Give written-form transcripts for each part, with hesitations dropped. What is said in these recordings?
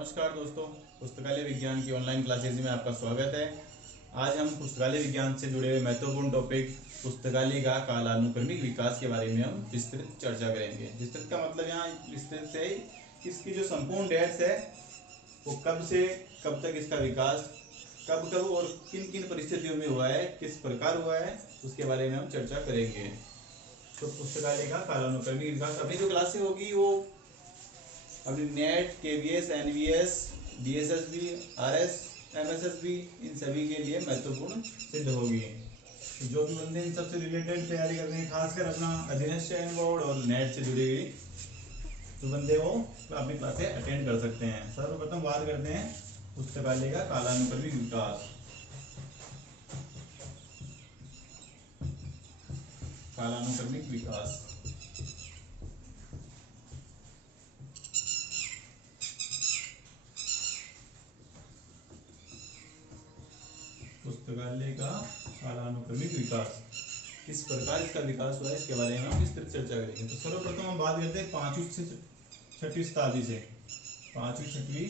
नमस्कार दोस्तों, पुस्तकालय विज्ञान की ऑनलाइन क्लासेज में आपका स्वागत है। आज हम पुस्तकालय विज्ञान से जुड़े हुए महत्वपूर्ण टॉपिक पुस्तकालय का कालानुक्रमिक विकास के बारे में हम विस्तृत चर्चा करेंगे। विस्तृत का मतलब यहाँ विस्तृत से इसकी जो संपूर्ण डेट्स है वो कब से कब तक इसका विकास कब कब और किन किन परिस्थितियों में हुआ है, किस प्रकार हुआ है, उसके बारे में हम चर्चा करेंगे। तो पुस्तकालय का कालानुक्रमिक विकास अपनी जो क्लासें होगी वो अभी NET, KVS, NVS, DSSB, RS, MSSB इन सभी के लिए महत्वपूर्ण सिद्ध होगी। तो जो भी बंदे इन सबसे रिलेटेड तैयारी करते हैं, खासकर अपना अधीनस्थ चयन बोर्ड और नेट से जुड़ी हुई तो बंदे वो अपनी क्लासें अटेंड कर सकते हैं। सर्वप्रथम बात करते हैं पुस्तकालय का कालानुक्रमिक विकास। कालानुक्रमिक विकास पुस्तकालय का कालानुक्रमिक विकास किस प्रकार इसका विकास हुआ है, इसके बारे में हम विस्तृत चर्चा करेंगे। तो सर्वप्रथम हम बात करते हैं 5वीं से 6वीं शताब्दी से। 5वीं 6वीं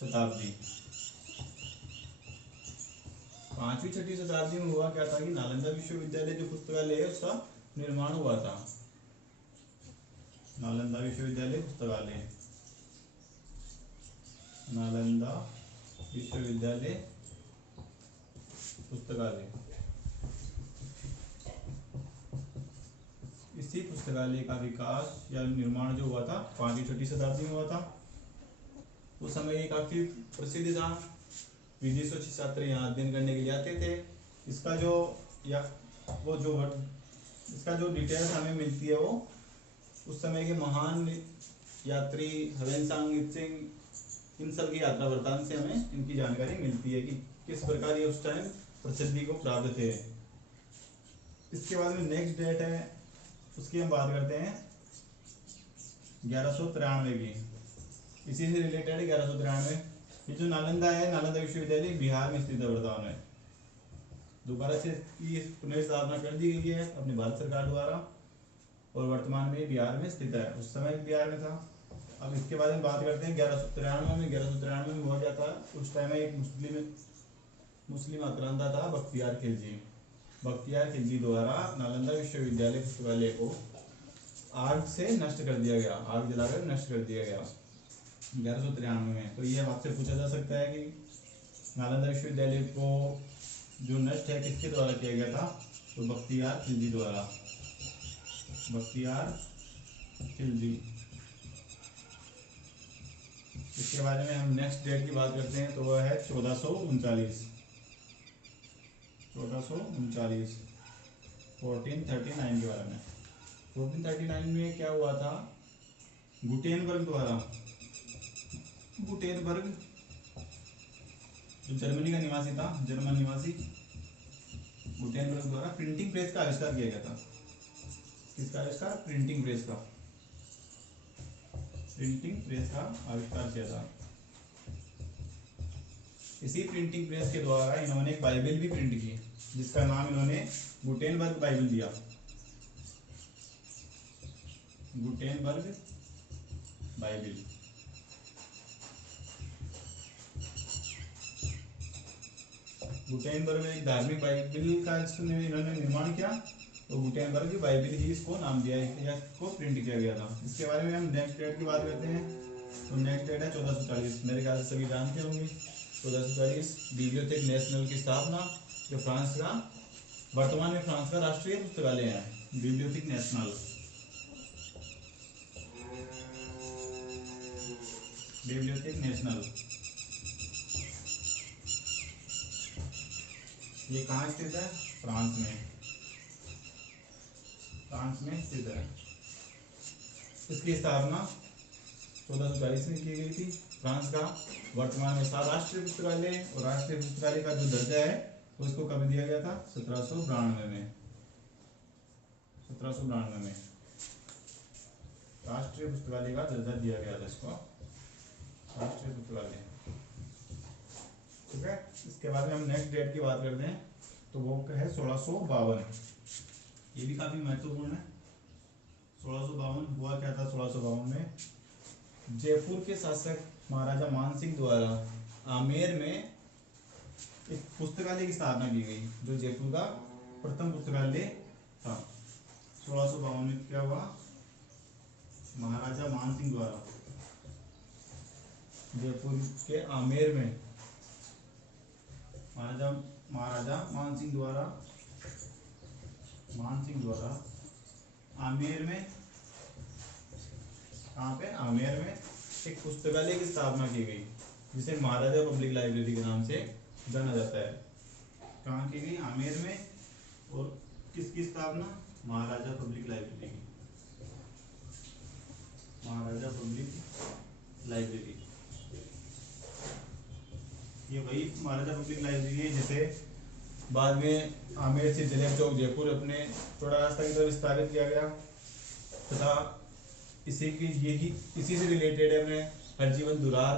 शताब्दी 5वीं 6वीं शताब्दी में हुआ क्या था कि नालंदा विश्वविद्यालय जो पुस्तकालय है उसका निर्माण हुआ था। नालंदा विश्वविद्यालय पुस्तकालय, नालंदा विश्वविद्यालय पुस्तकालय, इसी पुस्तकालय का विकास या निर्माण जो हुआ था 5वीं 6वीं शताब्दी में हुआ था। उस समय ये काफी प्रसिद्ध था, विदेशों से छात्र यहाँ अध्ययन करने के लिए आते थे। इसका जो या वो जो इसका जो डिटेल्स हमें मिलती है वो उस समय के महान यात्री हवेन सांग सिंह इन सब की यात्रा वृत्तांत से हमें इनकी जानकारी मिलती है कि किस प्रकार ये उस टाइम प्रसिद्धि को प्राप्त थे। इसके बाद में नेक्स्ट डेट है, उसकी हम बात करते हैं 1193 की। इसी से रिलेटेड है 1193। ये जो नालंदा है, नालंदा विश्वविद्यालय बिहार में स्थित है वर्तमान में। दोबारा से इसकी पुनर्स्थापना कर दी गई है अपनी भारत सरकार द्वारा और वर्तमान में बिहार में स्थित है। उस समय बिहार में था। अब इसके बारे में बात करते हैं 1193 में हुआ क्या था। उस टाइम में एक मुस्लिम आक्रांता था बख्तियार खिलजी। बख्तियार खिलजी द्वारा नालंदा विश्वविद्यालय पुस्तकालय को आग से नष्ट कर दिया गया, आग जलाकर नष्ट कर दिया गया 1193 में। तो यह आपसे पूछा जा सकता है कि नालंदा विश्वविद्यालय को जो नष्ट है किसके द्वारा किया गया था, तो बख्तियार खिलजी द्वारा। बख्तियार खिलजी। इसके बारे में हम नेक्स्ट डेट की बात करते हैं तो वह है 1439। 1439 1439 के बारे में। 1439 में क्या हुआ था, गुटेनबर्ग द्वारा, गुटेनबर्ग जो जर्मनी का निवासी था, जर्मन निवासी, गुटेनबर्ग द्वारा प्रिंटिंग प्रेस का आविष्कार किया गया था। किसका आविष्कार? प्रिंटिंग प्रेस का। प्रिंटिंग प्रेस का आविष्कार किया था। इसी प्रिंटिंग प्रेस के द्वारा इन्होंने एक बाइबल भी प्रिंट की जिसका नाम इन्होंने गुटेनबर्ग बाइबल दिया। Gutenberg Bible. गुटेनबर्ग में एक धार्मिक बाइबल का इन्होंने निर्माण किया तो गुटेनबर्ग की बाइबल ही इसको नाम दिया या इसको प्रिंट किया गया था। इसके बारे में हम नेक्स्ट डेट की बात करते हैं तो नेक्स्ट डेट है 1440। मेरे ख्याल से सभी जानते होंगे 1440 बिब्लियोथेक नेशनल की स्थापना, जो फ्रांस का वर्तमान में फ्रांस का राष्ट्रीय पुस्तकालय है, बिब्लियोथेक नेशनल। बिब्लियोथेक नेशनल ये कहाँ स्थित है? फ्रांस में। फ्रांस में स्थित है। इसकी स्थापना 1440 में की गई थी। फ्रांस का वर्तमान में राष्ट्रीय पुस्तकालय और राष्ट्रीय पुस्तकालय का जो दर्जा है वो इसको कब दिया गया था? 1792 में। 1792 में राष्ट्रीय पुस्तकालय का दर्जा दिया गया था इसको, राष्ट्रीय पुस्तकालय। ठीक है। इसके बाद में हम नेक्स्ट डेट की बात करते हैं तो वो है 1652। ये भी काफी महत्वपूर्ण है। 1652 हुआ क्या था? 1652 में जयपुर के शासक महाराजा मान सिंह द्वारा आमेर में एक पुस्तकालय की स्थापना की गई, जो जयपुर का प्रथम पुस्तकालय था। 1652 में क्या हुआ, महाराजा मान सिंह द्वारा जयपुर के आमेर में महाराजा मान सिंह द्वारा आमेर में, कहाँ पे, आमेर में एक पुस्तकालय की स्थापना की गई, जिसे महाराजा पब्लिक लाइब्रेरी के नाम से जाना जाता है। कहाँ की गई, आमेर में। और किसकी स्थापना, महाराजा पब्लिक लाइब्रेरी की, महाराजा पब्लिक लाइब्रेरी। ये वही महाराजा पब्लिक लाइब्रेरी है जिसे बाद में आमेर से जलेब चौक जयपुर अपने थोड़ा रास्ता की तरफ विस्तारित किया गया, तथा इसी से रिलेटेड है अपने हरजीवन दुरार।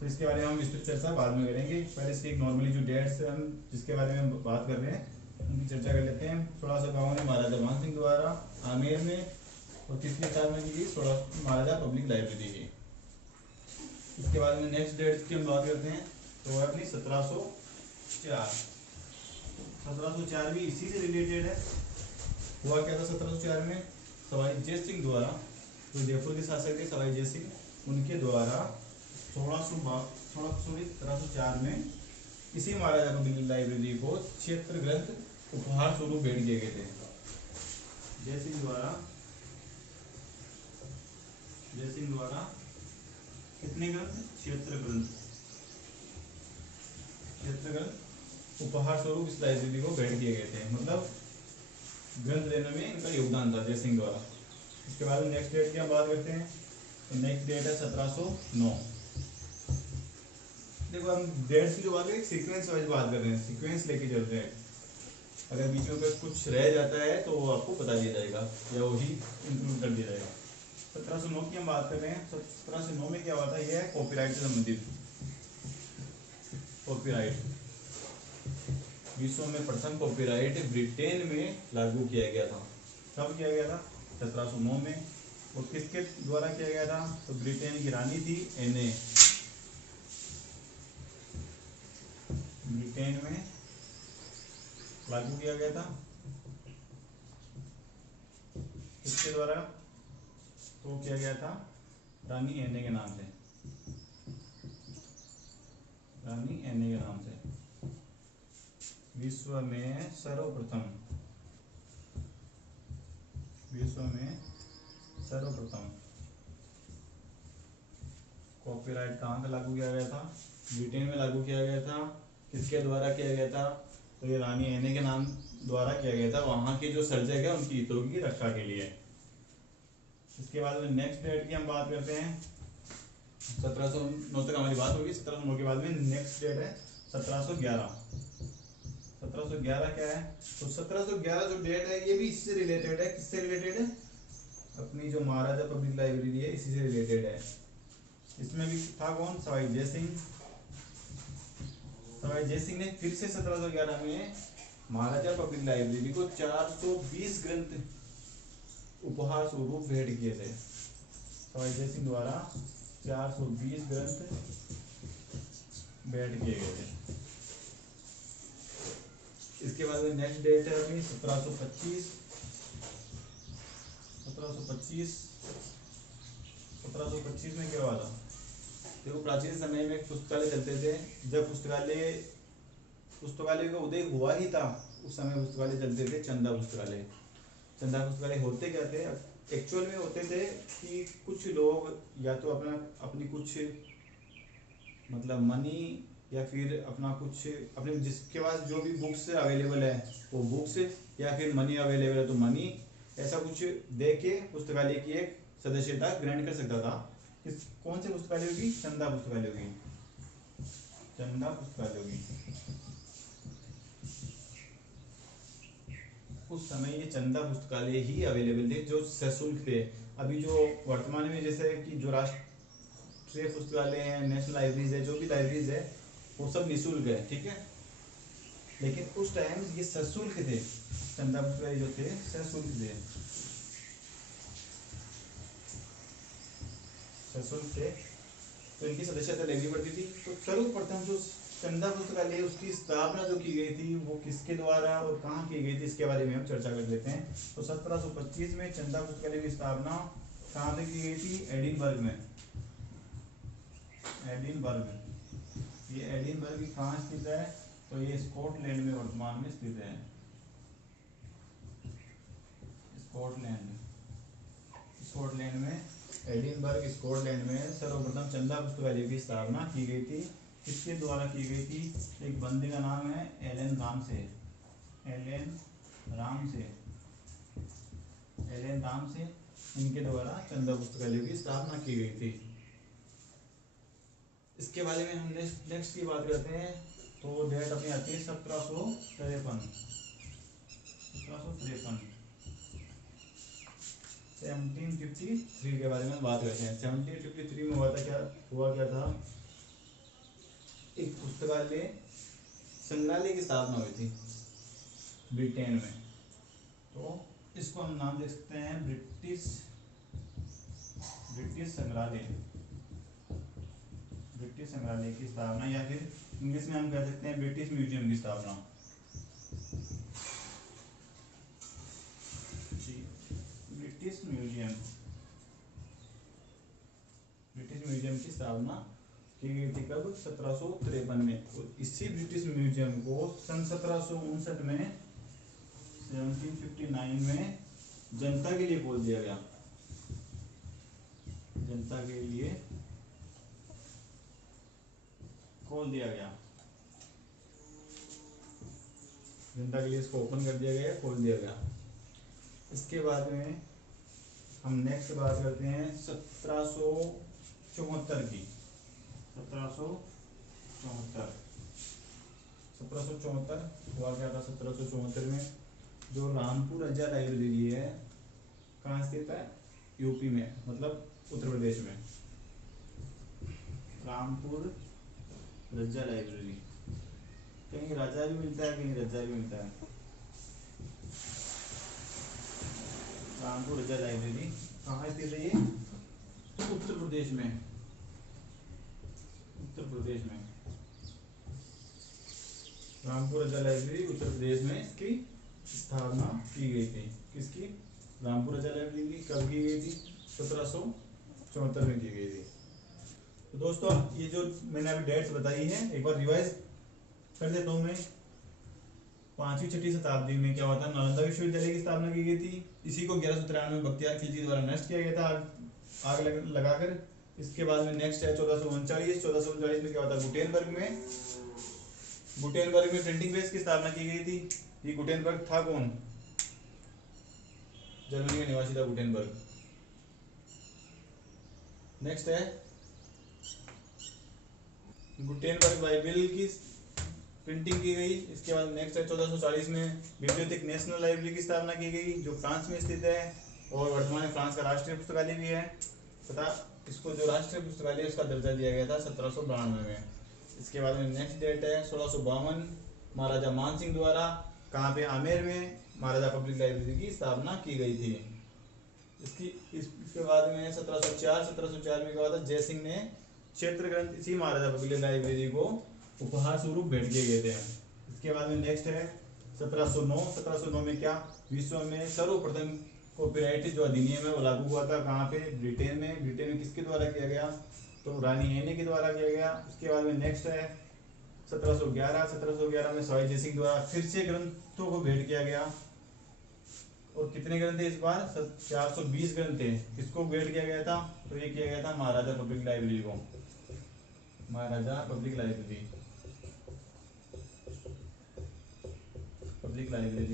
तो इसके बारे में हम विस्तृत चर्चा बाद में करेंगे। पहले इसकी एक नॉर्मली जो डेट्स हम जिसके बारे में बात कर रहे हैं उनकी चर्चा कर लेते हैं। 1652 में महाराजा मान सिंह द्वारा आमेर में, और किसकी स्थापना की गई, महाराजा पब्लिक लाइब्रेरी की। इसके बाद में नेक्स्ट डेट की हम बात करते हैं, तो है अपनी 1704। 1704 भी इसी से रिलेटेड है। हुआ क्या था 1704 में, सवाई जय सिंह द्वारा, जो जयपुर के शासक थे सवाई जय सिंह, उनके द्वारा 1704 में इसी महाराजा पब्लिक लाइब्रेरी को क्षेत्र ग्रंथ उपहार स्वरूप भेंट किए गए थे। जय सिंह द्वारा कितने ग्रंथ, क्षेत्र ग्रंथ उपहार स्वरूप इस लाइब्रेरी को भेंट किए गए थे। मतलब ग्रंथ लेने में इनका योगदान था जय सिंह द्वारा। इसके बाद में नेक्स्ट डेट की हम बात करते हैं, तो नेक्स्ट डेट है 1709। देखो हम डेट्स की जो बात करें सीक्वेंस वाइज बात कर रहे हैं, सीक्वेंस लेके चल रहे हैं। अगर बीच में कुछ रह जाता है तो वो आपको बता दिया जाएगा या वही इंक्लूड कर दिया जाएगा। 1709 की हम बात कर रहे हैं। 1709 में क्या हुआ था, यह है कॉपीराइट से संबंधित। कॉपीराइट, विश्व में प्रथम कॉपीराइट ब्रिटेन में लागू किया गया था। कब किया गया था, 1709 में। और किसके द्वारा किया गया था, तो ब्रिटेन की रानी थी एने। ब्रिटेन में लागू किया गया था किसके द्वारा, तो किया गया था रानी एने के नाम से, रानी एने के नाम से। विश्व में सर्वप्रथम कॉपीराइट कहाँ का लागू किया गया था, ब्रिटेन में लागू किया गया था। किसके द्वारा किया गया था, तो ये रानी एने के नाम द्वारा किया गया था, वहां के जो सर्जक है उनकी हितों की रक्षा के लिए। इसके बाद में नेक्स्ट डेट की हम बात करते हैं। 1709 तक हमारी बात होगी। 1709 के बाद में नेक्स्ट डेट है 1711। 1711 क्या है, तो 1711 जो डेट है ये भी इससे रिलेटेड है। किससे रिलेटेड है, अपनी जो महाराजा पब्लिक लाइब्रेरी है इसी से रिलेटेड है। इसमें भी था कौन, सवाई जय सिंह। सवाई जय सिंह ने फिर से 1711 में महाराजा पब्लिक लाइब्रेरी को 420 ग्रंथ उपहार स्वरूप भेंट किए थे। सवाई जय सिंह द्वारा 420 ग्रंथ भेंट किए गए थे। इसके बाद में नेक्स्ट डेट है अभी 1725। 1725 में क्या हुआ था, देखो प्राचीन समय में पुस्तकालय चलते थे। जब पुस्तकालय का उदय हुआ ही था उस समय पुस्तकालय चलते थे चंदा पुस्तकालय होते क्या थे, एक्चुअल में होते थे कि कुछ लोग या तो अपनी कुछ मतलब मनी या फिर अपने जिसके पास जो भी बुक्स अवेलेबल है वो बुक्स, या फिर मनी अवेलेबल है तो मनी, ऐसा कुछ दे के पुस्तकालय की एक सदस्यता ग्रहण कर सकता था। कौन से पुस्तकालय होगी, चंदा पुस्तकालय होगी। उस समय ये चंदा पुस्तकालय ही अवेलेबल थे जो सशुल्क थे। अभी जो वर्तमान में जैसे कि जो राष्ट्रीय पुस्तकालय है, नेशनल लाइब्रेरीज है, जो भी लाइब्रेरीज है वो सब निःशुल्क है, ठीक है। लेकिन उस टाइम ये सशुल्क थे, चंदा पुस्तकालय जो थे सशुल्क थे। सशुल्क थे, तो इनकी सदस्यता लेनी पड़ती थी। तो सर्वप्रथम जो चंदा पुस्तकालय उसकी स्थापना जो की गई थी वो किसके द्वारा और कहाँ की गई थी, इसके बारे में हम चर्चा कर लेते हैं। तो 1725 में चंदा पुस्तकालय की स्थापना कहाँ पे की गई थी? एडिनबर्ग में। एडिनबर्ग, ये एडिनबर्ग कहाँ स्थित है? तो ये स्कॉटलैंड में वर्तमान में स्थित है। स्कॉटलैंड में एडिनबर्ग स्कॉटलैंड में सर्वप्रथम चंदा पुस्तकालय की स्थापना की गई थी। किसके द्वारा की गई थी? एक बंदे का नाम है एलन रामसे। इनके द्वारा चंदा पुस्तकालय की स्थापना की गई थी। इसके बारे में हम नेक्स्ट की बात करते हैं। तो डेट अपनी आती है 1753 1753 के बारे में बात करते हैं। 1753 में हुआ क्या था? एक पुस्तकालय संग्रहालय की स्थापना हुई थी ब्रिटेन में। तो इसको हम नाम दे सकते हैं ब्रिटिश संग्रहालय की स्थापना, या फिर इंग्लिश में हम कह सकते हैं ब्रिटिश म्यूजियम की स्थापना। ब्रिटिश म्यूजियम की स्थापना की गई थी कब? 1753 में। और इसी ब्रिटिश म्यूजियम को सन 1759 में 1759 में जनता के लिए खोल दिया गया। जनता के लिए इसको ओपन कर दिया गया, खोल दिया गया। इसके बाद में हम नेक्स्ट बात करते हैं 1774 की। 1774 हुआ क्या था? 1774 में जो रामपुर रजा लाइब्रेरी है कहाँ स्थित है? यूपी में, मतलब उत्तर प्रदेश में। रामपुर रजा लाइब्रेरी, कहीं राजा भी मिलता है, कहीं रजा भी मिलता है। रामपुर रजा लाइब्रेरी कहाँ स्थित है? ये उत्तर प्रदेश में। रामपुर रजा लाइब्रेरी उत्तर प्रदेश में इसकी स्थापना की गई थी। किसकी? रामपुर रजा लाइब्रेरी की। कब की गई थी? 1774 में की गई थी। तो दोस्तों ये जो मैंने अभी डेट्स बताई है एक बार रिवाइज कर देता हूँ मैं। 5वीं 6वीं शताब्दी में क्या हुआ था? नालंदा विश्वविद्यालय की स्थापना की गई थी। इसी को 1193 में बख्तियार खिलजी द्वारा नष्ट किया गया था आग लगाकर। इसके बाद में नेक्स्ट है 1439 में क्या हुआ था? गुटेनबर्ग में प्रिंटिंग प्रेस की स्थापना की गई थी। ये गुटेनबर्ग था कौन? जर्मनी का निवासी था गुटेनबर्ग। नेक्स्ट है गुटेनबर्ग बाइबल की प्रिंटिंग की गई। इसके बाद नेक्स्ट है 1440 में बिब्लियोथेक नेशनल लाइब्रेरी की स्थापना की गई जो फ्रांस में स्थित है और वर्तमान में फ्रांस का राष्ट्रीय पुस्तकालय भी है तथा इसको जो राष्ट्रीय पुस्तकालय उसका दर्जा दिया गया था 1792 में। इसके बाद में नेक्स्ट डेट है 1652 महाराजा मान सिंह द्वारा कहाँ पे? आमेर में महाराजा पब्लिक लाइब्रेरी की स्थापना की गई थी। इसके बाद में 1704 में क्या हुआ था? जय सिंह ने क्षेत्र ग्रंथ इसी महाराजा पब्लिक लाइब्रेरी को उपहार स्वरूप भेंट किए गए थे। इसके बाद में नेक्स्ट है 1709 में क्या? विश्व में सर्वप्रथम कॉपीराइट जो अधिनियम है वो लागू हुआ था। कहाँ पे? ब्रिटेन में किसके द्वारा किया गया? तो रानी एनी के द्वारा किया गया। उसके बाद में नेक्स्ट है 1711 में सवाई जय सिंह द्वारा फिर से ग्रंथों को भेंट किया गया। और कितने ग्रंथ थे इस बार? 420 ग्रंथ थे। किसको भेंट किया गया था? तो ये किया गया था महाराजा पब्लिक लाइब्रेरी को। महाराजा पब्लिक लाइब्रेरी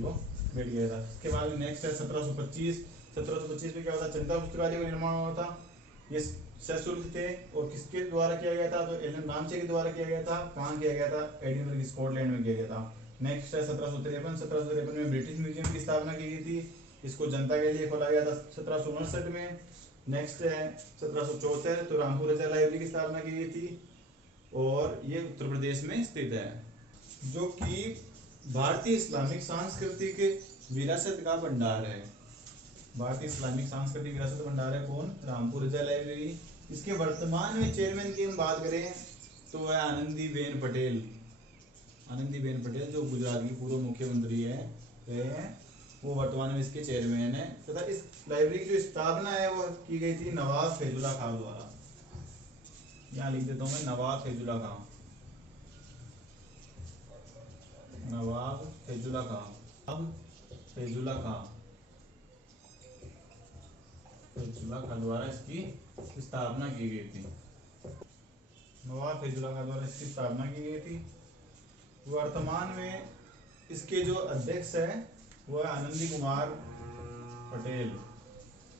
को भेंट किया था। इसके बाद में नेक्स्ट है 1725 में क्या होता? चंदा पुस्तकालय का निर्माण हुआ था। ये सशुल्क थे और किसके द्वारा किया गया था? तो एलन रामसे के द्वारा किया गया था। कहाँ किया गया था? एडिनबर्ग स्कॉटलैंड में किया गया था। नेक्स्ट है 1753 में ब्रिटिश म्यूजियम की स्थापना की गई थी। इसको जनता के लिए खोला गया था 1759 में। नेक्स्ट है 1774 तो रामपुर रजा लाइब्रेरी की स्थापना की गई थी और ये उत्तर प्रदेश में स्थित है जो कि भारतीय इस्लामिक सांस्कृतिक विरासत का भंडार है। भारतीय इस्लामिक सांस्कृतिक विरासत भंडार है कौन? रामपुर रजा लाइब्रेरी। इसके वर्तमान में चेयरमैन की हम बात करें तो वह आनंदीबेन पटेल, आनंदीबेन पटेल जो गुजरात की पूर्व मुख्यमंत्री है रहे हैं, वो वर्तमान में इसके चेयरमैन है। तथा इस लाइब्रेरी की जो स्थापना है वो की गई थी नवाब फैजुल्ला खां द्वारा। यहाँ लिख देता हूँ मैं, नवाब फैजुल्ला खां, नवाब फैजुल्ला खां, अब फैजुल्ला खां, फैजुल्ला खां द्वारा इसकी स्थापना की गई थी। नवाब फैजुल्ला खां द्वारा इसकी स्थापना की गई थी। वर्तमान में इसके जो अध्यक्ष है वो है आनंदी कुमार पटेल,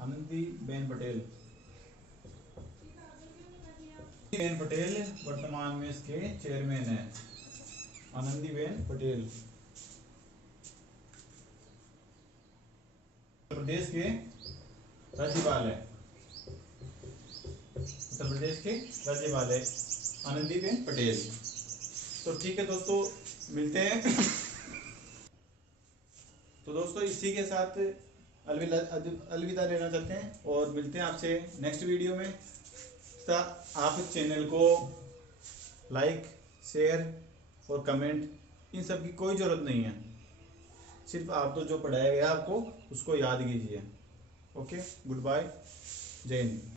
आनंदीबेन पटेल, बेन पटेल वर्तमान में इसके चेयरमैन है, आनंदीबेन पटेल। उत्तर प्रदेश के राज्यपाल है, उत्तर प्रदेश के राज्यपाल है आनंदीबेन पटेल। तो ठीक है दोस्तों, मिलते हैं। तो दोस्तों इसी के साथ अलविदा लेना चाहते हैं और मिलते हैं आपसे नेक्स्ट वीडियो में। आप इस चैनल को लाइक, शेयर और कमेंट इन सब की कोई ज़रूरत नहीं है, सिर्फ आप तो जो पढ़ाया गया आपको उसको याद कीजिए। ओके, गुड बाय, जय हिंद।